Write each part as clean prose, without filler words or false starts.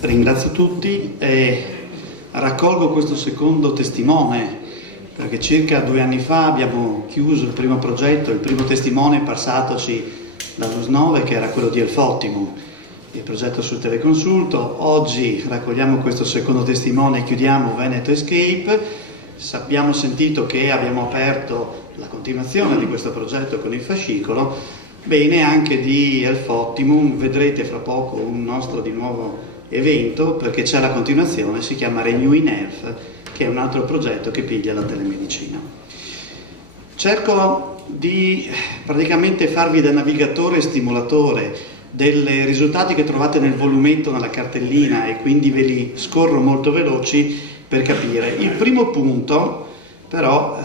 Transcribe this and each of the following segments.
Ringrazio tutti e raccolgo questo secondo testimone, perché circa 2 anni fa abbiamo chiuso il primo progetto, il primo testimone passatoci dall'US 9, che era quello di Elfottimum, il progetto sul teleconsulto. Oggi raccogliamo questo secondo testimone e chiudiamo Veneto Escape. Abbiamo sentito che abbiamo aperto la continuazione di questo progetto con il fascicolo. Bene, anche di Elfottimum vedrete fra poco un nostro di nuovo evento, perché c'è la continuazione, si chiama Renew in Health, che è un altro progetto che piglia la telemedicina. Cerco di praticamente farvi da navigatore e stimolatore dei risultati che trovate nel volumetto, nella cartellina, e quindi ve li scorro molto veloci per capire. Il primo punto, però,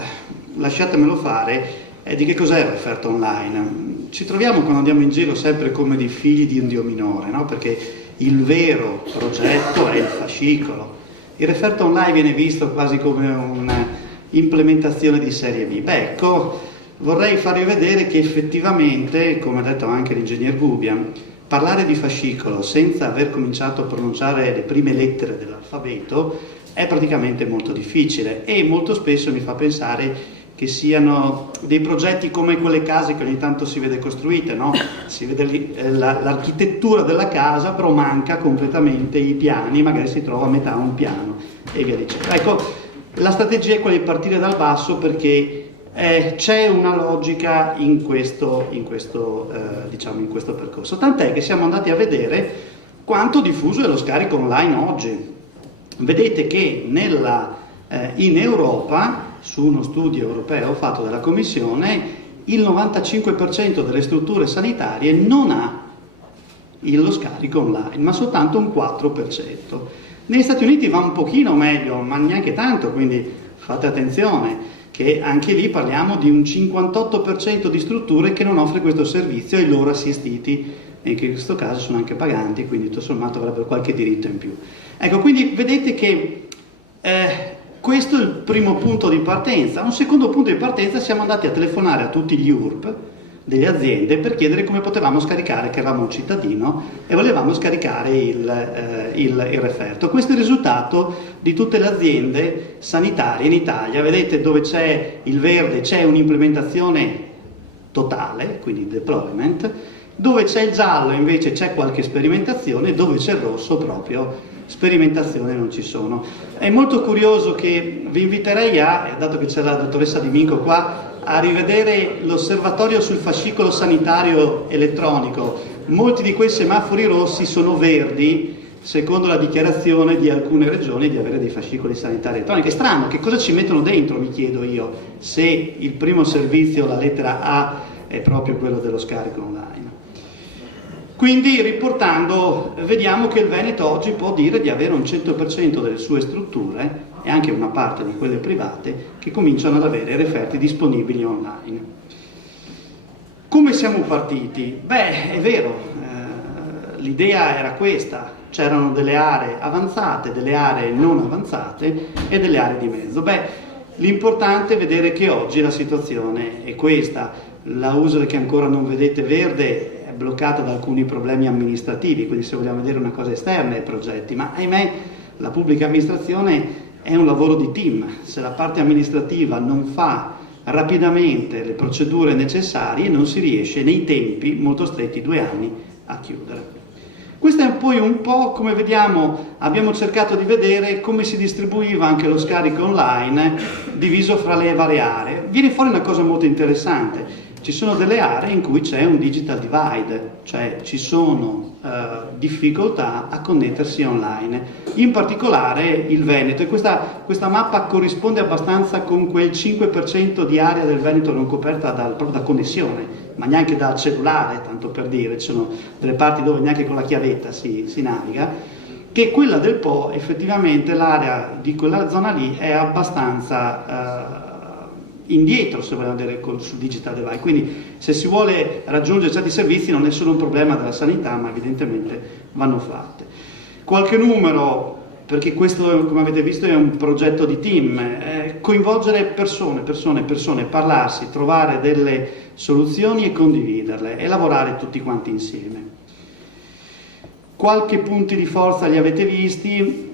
lasciatemelo fare, è di che cos'è l'offerta online. Ci troviamo quando andiamo in giro sempre come dei figli di un dio minore, no? Perché il vero progetto è il fascicolo. Il referto online viene visto quasi come un'implementazione di serie B. Beh, ecco, vorrei farvi vedere che effettivamente, come ha detto anche l'ingegner Gubbia, parlare di fascicolo senza aver cominciato a pronunciare le prime lettere dell'alfabeto è praticamente molto difficile, e molto spesso mi fa pensare che siano dei progetti come quelle case che ogni tanto si vede costruite, no? Si vede l'architettura della casa, però manca completamente i piani, magari si trova a metà un piano e via dicendo. Ecco, la strategia è quella di partire dal basso, perché c'è una logica in questo percorso. Tant'è che siamo andati a vedere quanto diffuso è lo scarico online oggi. Vedete che in Europa, su uno studio europeo fatto dalla Commissione, il 95% delle strutture sanitarie non ha lo scarico online, ma soltanto un 4%. Negli Stati Uniti va un pochino meglio, ma neanche tanto, quindi fate attenzione che anche lì parliamo di un 58% di strutture che non offre questo servizio ai loro assistiti, e che in questo caso sono anche paganti, quindi tutto sommato avrebbero qualche diritto in più. Ecco, quindi vedete che questo è il primo punto di partenza. Un secondo punto di partenza: siamo andati a telefonare a tutti gli URP delle aziende per chiedere come potevamo scaricare, che eravamo un cittadino e volevamo scaricare il referto. Questo è il risultato di tutte le aziende sanitarie in Italia. Vedete dove c'è il verde c'è un'implementazione totale, quindi deployment, dove c'è il giallo invece c'è qualche sperimentazione, dove c'è il rosso proprio sperimentazione non ci sono. È molto curioso che vi inviterei dato che c'è la dottoressa Di Minco qua, a rivedere l'osservatorio sul fascicolo sanitario elettronico. Molti di quei semafori rossi sono verdi, secondo la dichiarazione di alcune regioni di avere dei fascicoli sanitari elettronici. È strano, che cosa ci mettono dentro, mi chiedo io, se il primo servizio, la lettera A, è proprio quello dello scarico online. Quindi, riportando, vediamo che il Veneto oggi può dire di avere un 100% delle sue strutture, e anche una parte di quelle private, che cominciano ad avere referti disponibili online. Come siamo partiti? Beh, è vero, l'idea era questa: c'erano delle aree avanzate, delle aree non avanzate e delle aree di mezzo. Beh, l'importante è vedere che oggi la situazione è questa. La USL, che ancora non vedete verde, bloccata da alcuni problemi amministrativi, quindi se vogliamo vedere una cosa esterna ai progetti, ma ahimè la pubblica amministrazione è un lavoro di team. Se la parte amministrativa non fa rapidamente le procedure necessarie, non si riesce nei tempi molto stretti, 2 anni, a chiudere. Questo è poi un po' come vediamo, abbiamo cercato di vedere come si distribuiva anche lo scarico online diviso fra le varie aree. Viene fuori una cosa molto interessante. Ci sono delle aree in cui c'è un digital divide, cioè ci sono difficoltà a connettersi online, in particolare il Veneto, e questa mappa corrisponde abbastanza con quel 5% di area del Veneto non coperta proprio da connessione, ma neanche dal cellulare, tanto per dire. Ci sono delle parti dove neanche con la chiavetta si naviga, che quella del Po, effettivamente l'area di quella zona lì è abbastanza indietro, se vogliamo vedere sul digital divide. Quindi se si vuole raggiungere certi servizi non è solo un problema della sanità, ma evidentemente vanno fatte. Qualche numero, perché questo, come avete visto, è un progetto di team. coinvolgere persone, parlarsi, trovare delle soluzioni e condividerle e lavorare tutti quanti insieme. Qualche punti di forza li avete visti,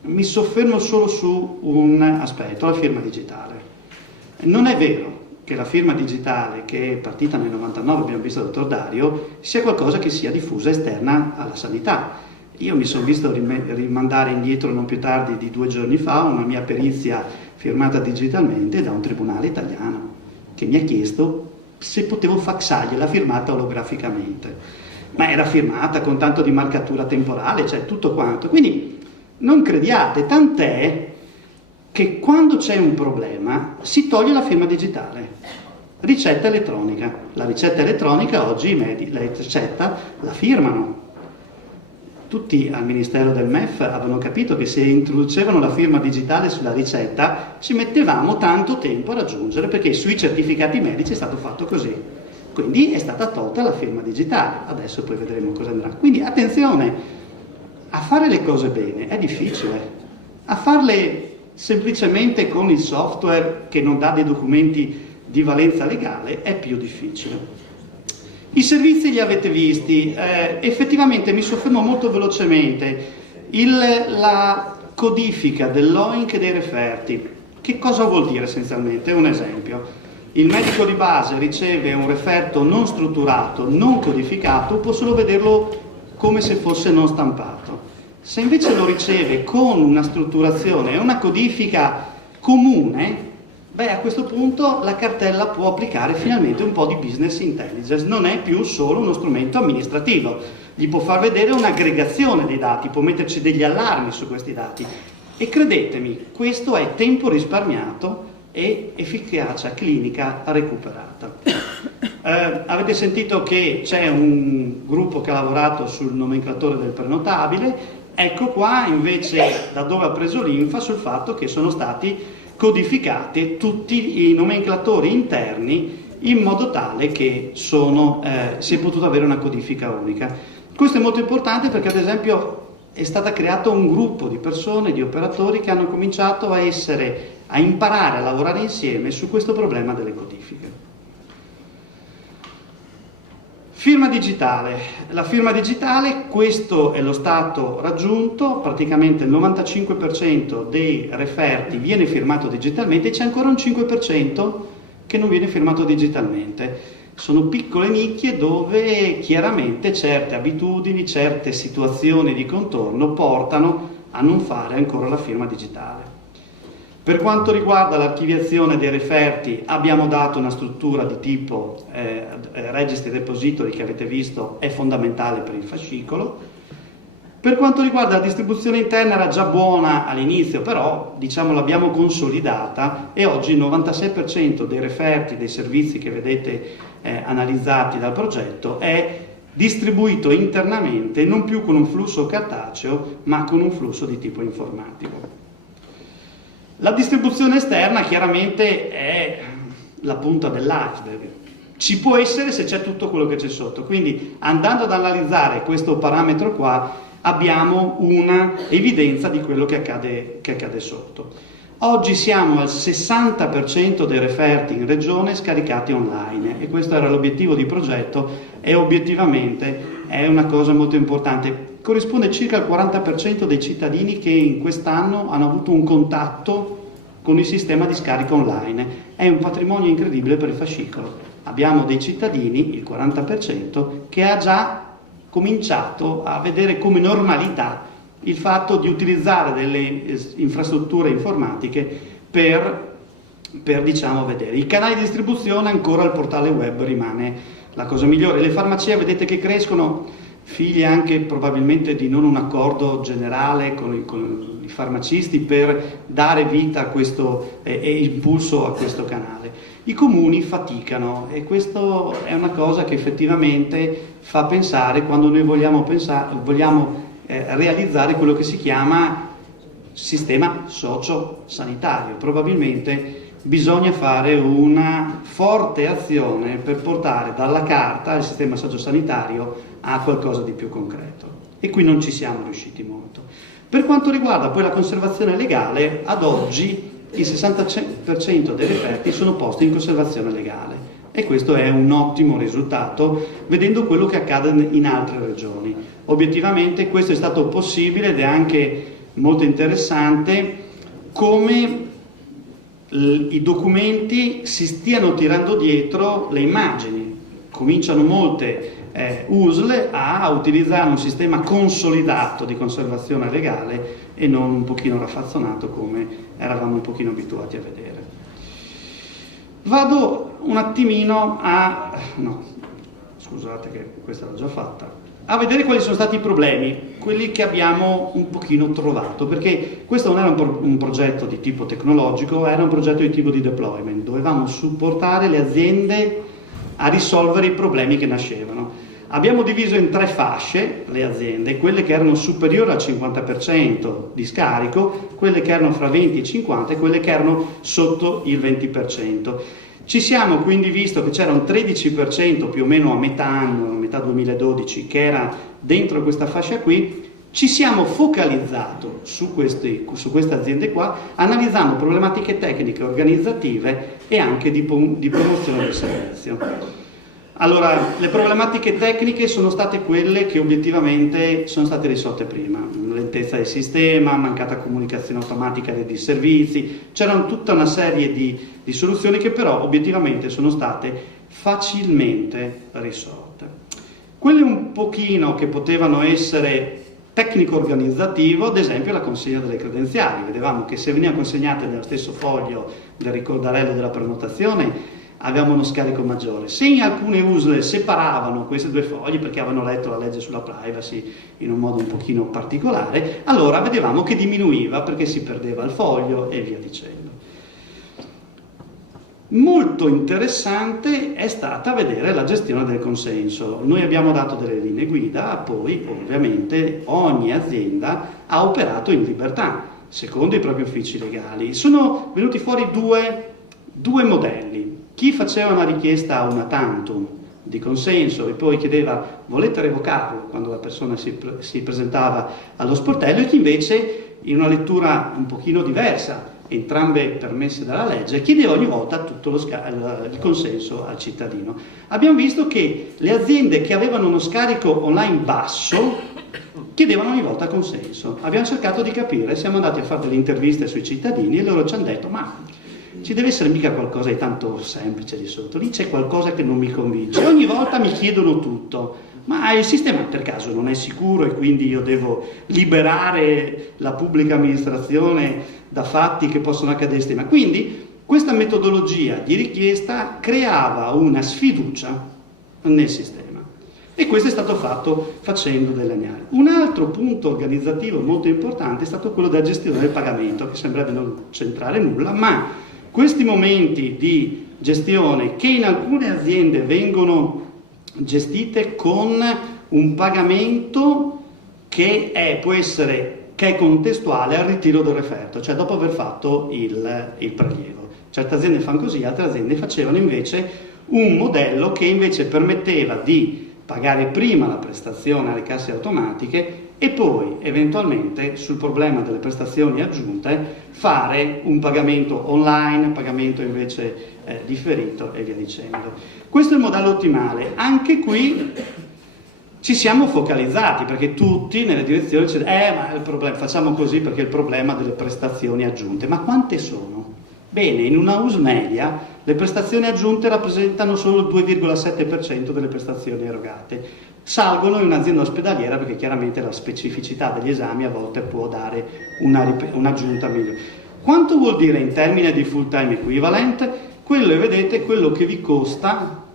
mi soffermo solo su un aspetto, la firma digitale. Non è vero che la firma digitale, che è partita nel 99, abbiamo visto dal dottor Dario, sia qualcosa che sia diffusa esterna alla sanità. Io mi sono visto rimandare indietro non più tardi di 2 giorni fa una mia perizia firmata digitalmente da un tribunale italiano che mi ha chiesto se potevo faxargliela firmata olograficamente. Ma era firmata con tanto di marcatura temporale, cioè tutto quanto. Quindi non crediate, tant'è che quando c'è un problema si toglie la firma digitale. Ricetta elettronica. La ricetta elettronica oggi la ricetta la firmano. Tutti al Ministero del MEF avevano capito che se introducevano la firma digitale sulla ricetta ci mettevamo tanto tempo a raggiungere, perché sui certificati medici è stato fatto così. Quindi è stata tolta la firma digitale. Adesso poi vedremo cosa andrà. Quindi attenzione, a fare le cose bene è difficile. A farle semplicemente con il software che non dà dei documenti di valenza legale è più difficile. I servizi li avete visti, effettivamente mi soffermo molto velocemente. La codifica dell'OINC e dei referti, che cosa vuol dire essenzialmente? Un esempio: il medico di base riceve un referto non strutturato, non codificato, può solo vederlo come se fosse non stampato. Se invece lo riceve con una strutturazione e una codifica comune, beh, a questo punto la cartella può applicare finalmente un po' di business intelligence, non è più solo uno strumento amministrativo, gli può far vedere un'aggregazione dei dati, può metterci degli allarmi su questi dati. E credetemi, questo è tempo risparmiato e efficacia clinica recuperata. Avete sentito che c'è un gruppo che ha lavorato sul nomenclatore del prenotabile. Ecco qua invece da dove ha preso l'infa sul fatto che sono stati codificati tutti i nomenclatori interni in modo tale che si è potuto avere una codifica unica. Questo è molto importante perché ad esempio è stato creato un gruppo di persone, di operatori che hanno cominciato a imparare a lavorare insieme su questo problema delle codifiche. Firma digitale. La firma digitale, questo è lo stato raggiunto, praticamente il 95% dei referti viene firmato digitalmente e c'è ancora un 5% che non viene firmato digitalmente. Sono piccole nicchie dove chiaramente certe abitudini, certe situazioni di contorno portano a non fare ancora la firma digitale. Per quanto riguarda l'archiviazione dei referti, abbiamo dato una struttura di tipo registri repository che avete visto è fondamentale per il fascicolo. Per quanto riguarda la distribuzione interna era già buona all'inizio, però diciamo l'abbiamo consolidata e oggi il 96% dei referti, dei servizi che vedete analizzati dal progetto è distribuito internamente, non più con un flusso cartaceo, ma con un flusso di tipo informatico. La distribuzione esterna chiaramente è la punta dell'iceberg. Ci può essere se c'è tutto quello che c'è sotto, quindi andando ad analizzare questo parametro qua abbiamo una evidenza di quello che accade sotto. Oggi siamo al 60% dei referti in regione scaricati online e questo era l'obiettivo di progetto e obiettivamente è una cosa molto importante. Corrisponde circa al 40% dei cittadini che in quest'anno hanno avuto un contatto con il sistema di scarica online. È un patrimonio incredibile per il fascicolo. Abbiamo dei cittadini, il 40%, che ha già cominciato a vedere come normalità il fatto di utilizzare delle infrastrutture informatiche per diciamo vedere. I canali di distribuzione ancora il portale web rimane la cosa migliore. Le farmacie vedete che crescono, figlie anche probabilmente di non un accordo generale con i farmacisti per dare vita a questo e impulso a questo canale. I comuni faticano e questo è una cosa che effettivamente fa pensare quando noi vogliamo realizzare quello che si chiama sistema socio-sanitario. Probabilmente bisogna fare una forte azione per portare dalla carta il sistema sociosanitario a qualcosa di più concreto e qui non ci siamo riusciti molto. Per quanto riguarda poi la conservazione legale, ad oggi il 60% dei referti sono posti in conservazione legale. E questo è un ottimo risultato, vedendo quello che accade in altre regioni. Obiettivamente questo è stato possibile ed è anche molto interessante come i documenti si stiano tirando dietro le immagini. Cominciano molte USL a utilizzare un sistema consolidato di conservazione legale e non un pochino raffazzonato come eravamo un pochino abituati a vedere. Vado un attimino scusate che questa l'ho già fatta, a vedere quali sono stati i problemi, quelli che abbiamo un pochino trovato, perché questo non era un progetto di tipo tecnologico, era un progetto di tipo di deployment, dovevamo supportare le aziende a risolvere i problemi che nascevano. Abbiamo diviso in 3 fasce le aziende, quelle che erano superiori al 50% di scarico, quelle che erano fra 20 e 50 e quelle che erano sotto il 20%. Ci siamo quindi visto che c'era un 13% più o meno a metà anno, a metà 2012, che era dentro questa fascia qui. Ci siamo focalizzato su queste aziende qua, analizzando problematiche tecniche, organizzative e anche di promozione del servizio. Allora, le problematiche tecniche sono state quelle che obiettivamente sono state risolte prima. Lentezza del sistema, mancata comunicazione automatica dei disservizi, c'erano tutta una serie di soluzioni che però obiettivamente sono state facilmente risolte. Quelle un pochino che potevano essere tecnico-organizzativo, ad esempio la consegna delle credenziali. Vedevamo che se venivano consegnate nello stesso foglio del ricordarello della prenotazione avevamo uno scarico maggiore. Se in alcune USL separavano questi 2 fogli perché avevano letto la legge sulla privacy in un modo un pochino particolare, allora vedevamo che diminuiva perché si perdeva il foglio e via dicendo. Molto interessante è stata vedere la gestione del consenso. Noi abbiamo dato delle linee guida, poi ovviamente ogni azienda ha operato in libertà, secondo i propri uffici legali. Sono venuti fuori due modelli. Chi faceva una richiesta una tantum di consenso e poi chiedeva volete revocarlo quando la persona si presentava allo sportello, e chi invece, in una lettura un pochino diversa, entrambe permesse dalla legge, chiedeva ogni volta tutto il consenso al cittadino. Abbiamo visto che le aziende che avevano uno scarico online basso chiedevano ogni volta consenso. Abbiamo cercato di capire, siamo andati a fare delle interviste sui cittadini e loro ci hanno detto ma ci deve essere mica qualcosa di tanto semplice di sotto, lì c'è qualcosa che non mi convince, ogni volta mi chiedono tutto, ma il sistema per caso non è sicuro e quindi io devo liberare la pubblica amministrazione da fatti che possono accadere? Ma quindi questa metodologia di richiesta creava una sfiducia nel sistema e questo è stato fatto facendo delle analisi. Un altro punto organizzativo molto importante è stato quello della gestione del pagamento, che sembrerebbe non c'entrare nulla, ma questi momenti di gestione che in alcune aziende vengono gestite con un pagamento che è contestuale al ritiro del referto, cioè dopo aver fatto il prelievo. Certe aziende fanno così, altre aziende facevano invece un modello che invece permetteva di pagare prima la prestazione alle casse automatiche e poi eventualmente sul problema delle prestazioni aggiunte fare un pagamento online, pagamento invece differito e via dicendo. Questo è il modello ottimale. Anche qui ci siamo focalizzati perché tutti nelle direzioni ma il problema, facciamo così perché il problema delle prestazioni aggiunte. Ma quante sono? Bene, in una US media le prestazioni aggiunte rappresentano solo il 2,7% delle prestazioni erogate. Salgono in un'azienda ospedaliera perché chiaramente la specificità degli esami a volte può dare un'aggiunta migliore. Quanto vuol dire in termini di full time equivalent? Quello, vedete, è quello che vi costa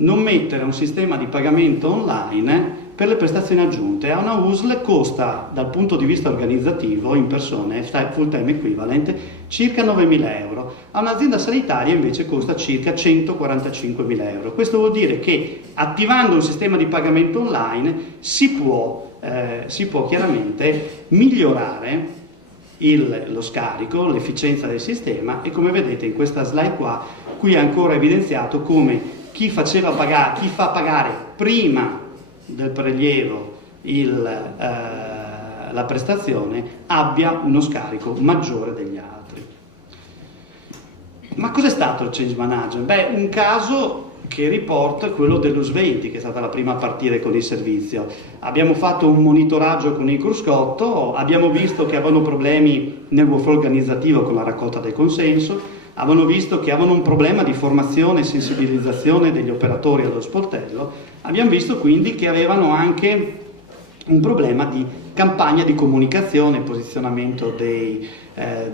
non mettere un sistema di pagamento online per le prestazioni aggiunte. A una USL costa, dal punto di vista organizzativo, in persone, full time equivalent, circa 9.000 euro. A un'azienda sanitaria invece costa circa 145.000 euro. Questo vuol dire che attivando un sistema di pagamento online si può chiaramente migliorare lo scarico, l'efficienza del sistema e come vedete in questa slide qua, qui è ancora evidenziato come chi fa pagare prima del prelievo la prestazione abbia uno scarico maggiore degli altri. Ma cos'è stato il change management? Beh, un caso che riporta è quello dell'US20, che è stata la prima a partire con il servizio. Abbiamo fatto un monitoraggio con il cruscotto, abbiamo visto che avevano problemi nel workflow organizzativo con la raccolta del consenso, avevano visto che avevano un problema di formazione e sensibilizzazione degli operatori allo sportello, abbiamo visto quindi che avevano anche un problema di campagna di comunicazione, posizionamento dei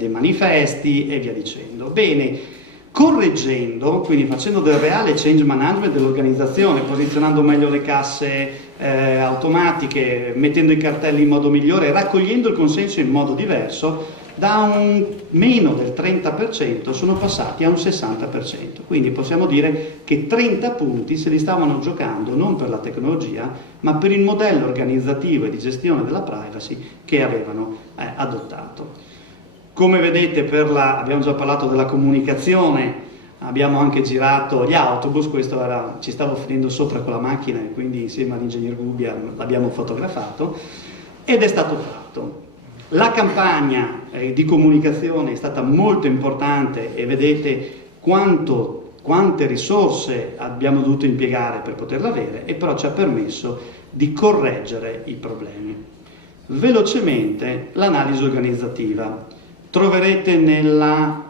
manifesti e via dicendo. Bene, correggendo, quindi facendo del reale change management dell'organizzazione, posizionando meglio le casse automatiche, mettendo i cartelli in modo migliore, raccogliendo il consenso in modo diverso, da un meno del 30% sono passati a un 60%. Quindi possiamo dire che 30 punti se li stavano giocando non per la tecnologia, ma per il modello organizzativo e di gestione della privacy che avevano adottato. Come vedete, abbiamo già parlato della comunicazione, abbiamo anche girato gli autobus, ci stavo finendo sopra con la macchina e quindi insieme all'ingegner Gubbia l'abbiamo fotografato ed è stato fatto. La campagna di comunicazione è stata molto importante e vedete quante risorse abbiamo dovuto impiegare per poterla avere, e però ci ha permesso di correggere i problemi. Velocemente l'analisi organizzativa. Troverete nella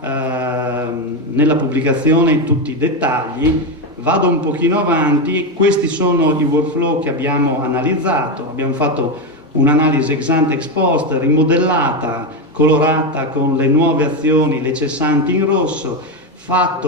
pubblicazione tutti i dettagli, vado un pochino avanti, questi sono i workflow che abbiamo analizzato, abbiamo fatto un'analisi ex ante ex post, rimodellata, colorata con le nuove azioni, le cessanti in rosso,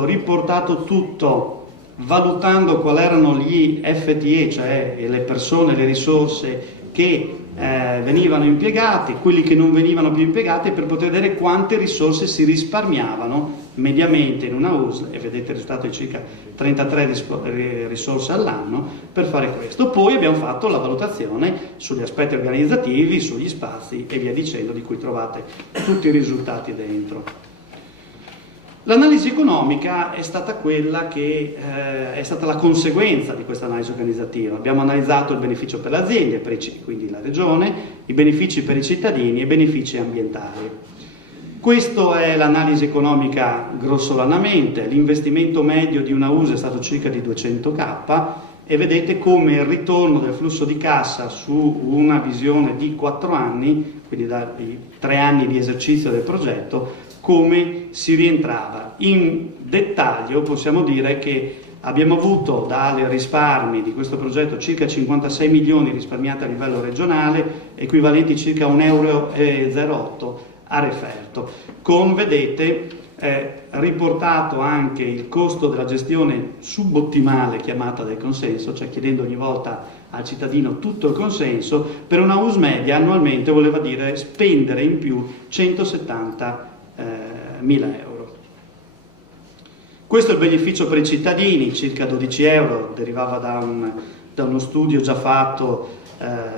riportato tutto, valutando quali erano gli FTE, cioè le persone, le risorse che venivano impiegati, quelli che non venivano più impiegati, per poter vedere quante risorse si risparmiavano mediamente in una USL, e vedete il risultato di circa 33 risorse all'anno per fare questo. Poi abbiamo fatto la valutazione sugli aspetti organizzativi, sugli spazi e via dicendo, di cui trovate tutti i risultati dentro. L'analisi economica è stata quella che è stata la conseguenza di questa analisi organizzativa. Abbiamo analizzato il beneficio per le aziende, quindi la regione, i benefici per i cittadini e i benefici ambientali. Questa è l'analisi economica grossolanamente. L'investimento medio di una USA è stato circa di 200.000 e vedete come il ritorno del flusso di cassa su una visione di 4 anni, quindi dai 3 anni di esercizio del progetto, come si rientrava. In dettaglio possiamo dire che abbiamo avuto dai risparmi di questo progetto circa 56 milioni risparmiati a livello regionale, equivalenti circa 1,08 euro a referto, con, vedete, riportato anche il costo della gestione subottimale chiamata del consenso, cioè chiedendo ogni volta al cittadino tutto il consenso. Per una US media annualmente voleva dire spendere in più 170.000 euro. Questo è il beneficio per i cittadini, circa 12 euro, derivava da uno studio già fatto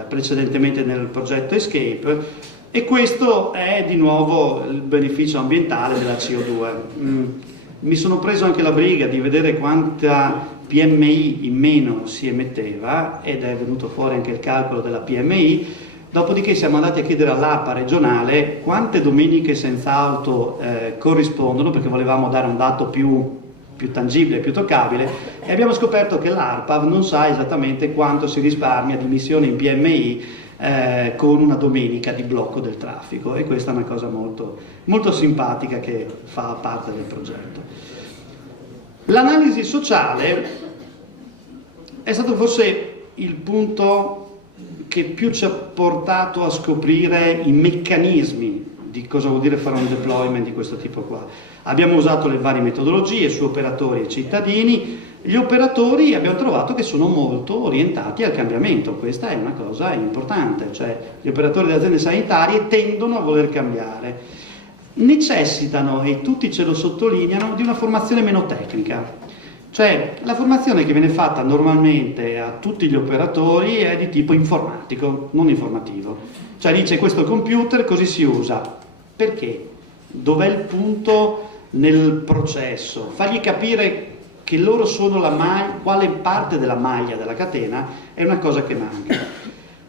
precedentemente nel progetto Escape, e questo è di nuovo il beneficio ambientale della CO2. Mi sono preso anche la briga di vedere quanta PMI in meno si emetteva, ed è venuto fuori anche il calcolo della PMI. Dopodiché siamo andati a chiedere all'ARPA regionale quante domeniche senza auto corrispondono, perché volevamo dare un dato più tangibile, più toccabile, e abbiamo scoperto che l'ARPA non sa esattamente quanto si risparmia di emissioni in PMI con una domenica di blocco del traffico, e questa è una cosa molto, molto simpatica che fa parte del progetto. L'analisi sociale è stato forse il punto che più ci ha portato a scoprire i meccanismi di cosa vuol dire fare un deployment di questo tipo qua. Abbiamo usato le varie metodologie su operatori e cittadini. Gli operatori abbiamo trovato che sono molto orientati al cambiamento, questa è una cosa importante, cioè gli operatori delle aziende sanitarie tendono a voler cambiare, necessitano, e tutti ce lo sottolineano, di una formazione meno tecnica. Cioè, la formazione che viene fatta normalmente a tutti gli operatori è di tipo informatico, non informativo. Cioè dice questo computer così si usa. Perché? Dov'è il punto nel processo? Fargli capire che loro sono quale parte della maglia della catena è una cosa che manca.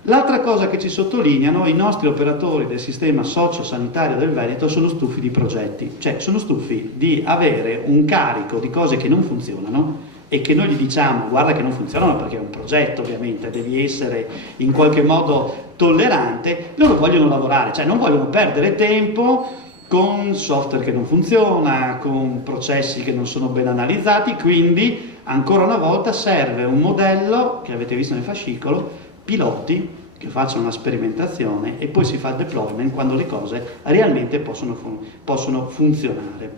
L'altra cosa che ci sottolineano, i nostri operatori del sistema socio-sanitario del Veneto sono stufi di progetti, cioè sono stufi di avere un carico di cose che non funzionano e che noi gli diciamo guarda che non funzionano perché è un progetto, ovviamente devi essere in qualche modo tollerante. Loro vogliono lavorare, cioè non vogliono perdere tempo con software che non funziona, con processi che non sono ben analizzati, quindi ancora una volta serve un modello che avete visto nel fascicolo, piloti che facciano una sperimentazione e poi si fa il deployment quando le cose realmente possono funzionare.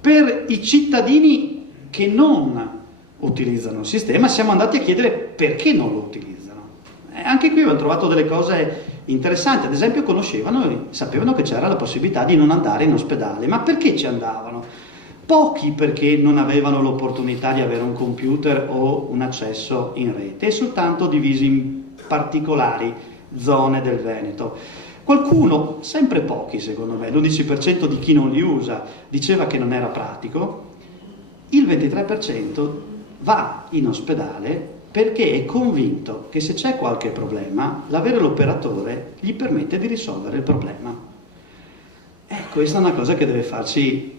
Per i cittadini che non utilizzano il sistema siamo andati a chiedere perché non lo utilizzano. Anche qui abbiamo trovato delle cose interessanti, ad esempio sapevano che c'era la possibilità di non andare in ospedale, ma perché ci andavano? Pochi perché non avevano l'opportunità di avere un computer o un accesso in rete, e soltanto divisi in particolari zone del Veneto. Qualcuno, sempre pochi secondo me, l'11% di chi non li usa diceva che non era pratico, il 23% va in ospedale perché è convinto che se c'è qualche problema, l'avere l'operatore gli permette di risolvere il problema. Questa è una cosa che deve farci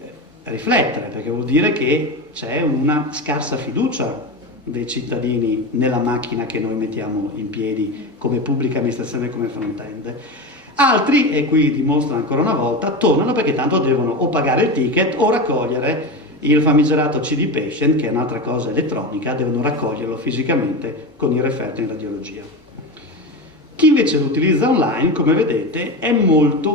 riflettere, perché vuol dire che c'è una scarsa fiducia dei cittadini nella macchina che noi mettiamo in piedi come pubblica amministrazione, come front-end. Altri, e qui dimostrano ancora una volta, tornano perché tanto devono o pagare il ticket o raccogliere il famigerato CD Patient, che è un'altra cosa elettronica, devono raccoglierlo fisicamente con il referto in radiologia. Chi invece lo utilizza online, come vedete, è molto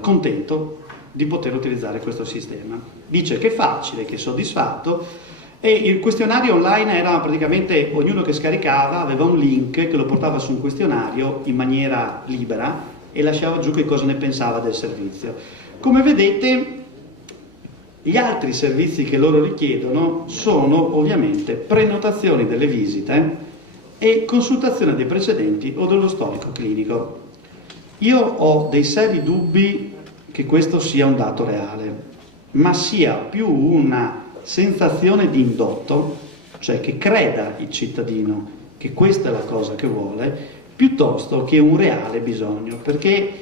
contento di poter utilizzare questo sistema. Dice che è facile, che è soddisfatto, e il questionario online era praticamente ognuno che scaricava aveva un link che lo portava su un questionario in maniera libera e lasciava giù che cosa ne pensava del servizio. Come vedete, gli altri servizi che loro richiedono sono ovviamente prenotazioni delle visite e consultazione dei precedenti o dello storico clinico. Io ho dei seri dubbi che questo sia un dato reale, ma sia più una sensazione di indotto, cioè che creda il cittadino che questa è la cosa che vuole, piuttosto che un reale bisogno, perché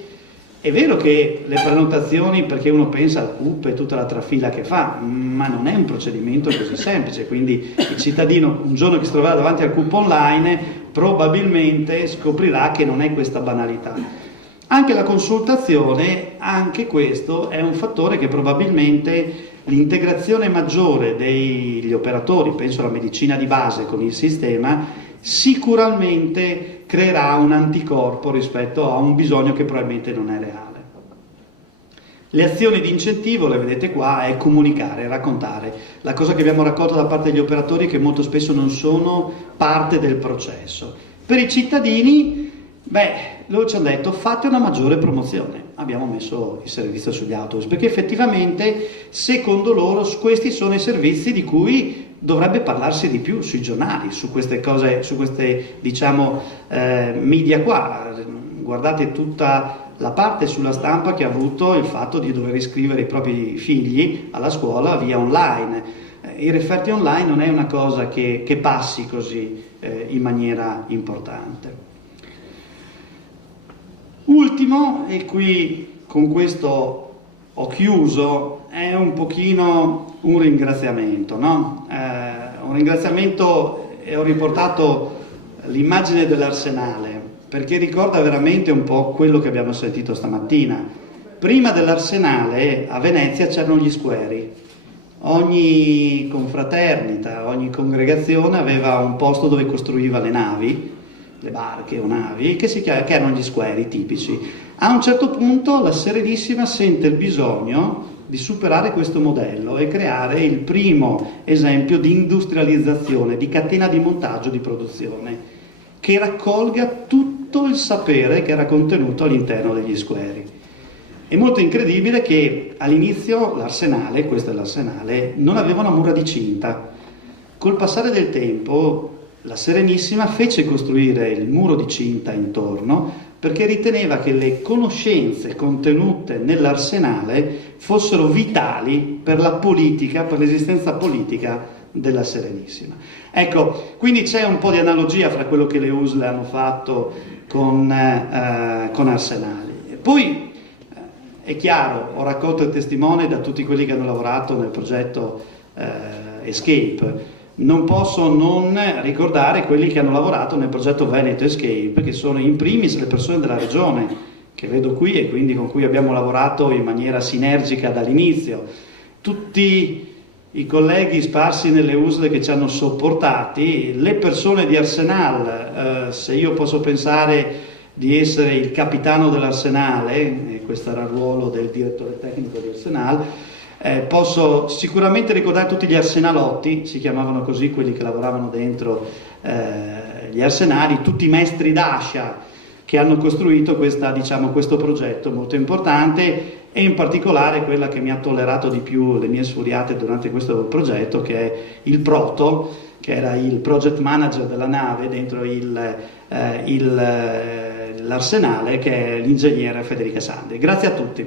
è vero che le prenotazioni, perché uno pensa al CUP e tutta la trafila che fa, ma non è un procedimento così semplice, quindi il cittadino un giorno che si troverà davanti al CUP online probabilmente scoprirà che non è questa banalità. Anche la consultazione, anche questo è un fattore che probabilmente l'integrazione maggiore degli operatori, penso alla medicina di base con il sistema, sicuramente creerà un anticorpo rispetto a un bisogno che probabilmente non è reale. Le azioni di incentivo, le vedete qua, è comunicare, raccontare. La cosa che abbiamo raccolto da parte degli operatori è che molto spesso non sono parte del processo. Per i cittadini, loro ci hanno detto fate una maggiore promozione. Abbiamo messo il servizio sugli autobus, perché effettivamente, secondo loro, questi sono i servizi di cui dovrebbe parlarsi di più sui giornali, su queste cose, su queste, media qua. Guardate tutta la parte sulla stampa che ha avuto il fatto di dover iscrivere i propri figli alla scuola via online. I referti online non è una cosa che passi così in maniera importante. Ultimo, e qui con questo ho chiuso, è un pochino un ringraziamento, no? Un ringraziamento, e ho riportato l'immagine dell'Arsenale, perché ricorda veramente un po' quello che abbiamo sentito stamattina. Prima dell'Arsenale a Venezia c'erano gli squeri. Ogni confraternita, ogni congregazione aveva un posto dove costruiva le navi, le barche o navi, che erano gli squeri tipici. A un certo punto la Serenissima sente il bisogno di superare questo modello e creare il primo esempio di industrializzazione, di catena di montaggio di produzione, che raccolga tutto il sapere che era contenuto all'interno degli squeri. È molto incredibile che all'inizio l'Arsenale, questo è l'Arsenale, non aveva una mura di cinta. Col passare del tempo la Serenissima fece costruire il muro di cinta intorno perché riteneva che le conoscenze contenute nell'Arsenale fossero vitali per la politica, per l'esistenza politica della Serenissima. Ecco, quindi c'è un po' di analogia fra quello che le USL hanno fatto con Arsenali. E poi è chiaro, ho raccolto il testimone da tutti quelli che hanno lavorato nel progetto Escape. Non posso non ricordare quelli che hanno lavorato nel progetto Veneto Escape, che sono in primis le persone della regione, che vedo qui e quindi con cui abbiamo lavorato in maniera sinergica dall'inizio. Tutti i colleghi sparsi nelle USL che ci hanno sopportati, le persone di Arsenal, se io posso pensare di essere il capitano dell'Arsenale, e questo era il ruolo del direttore tecnico di Arsenal, posso sicuramente ricordare tutti gli arsenalotti, si chiamavano così quelli che lavoravano dentro gli arsenali, tutti i maestri d'ascia che hanno costruito questo progetto molto importante, e in particolare quella che mi ha tollerato di più le mie sfuriate durante questo progetto, che è il Proto, che era il project manager della nave dentro l'Arsenale, che è l'ingegnere Federica Sande. Grazie a tutti.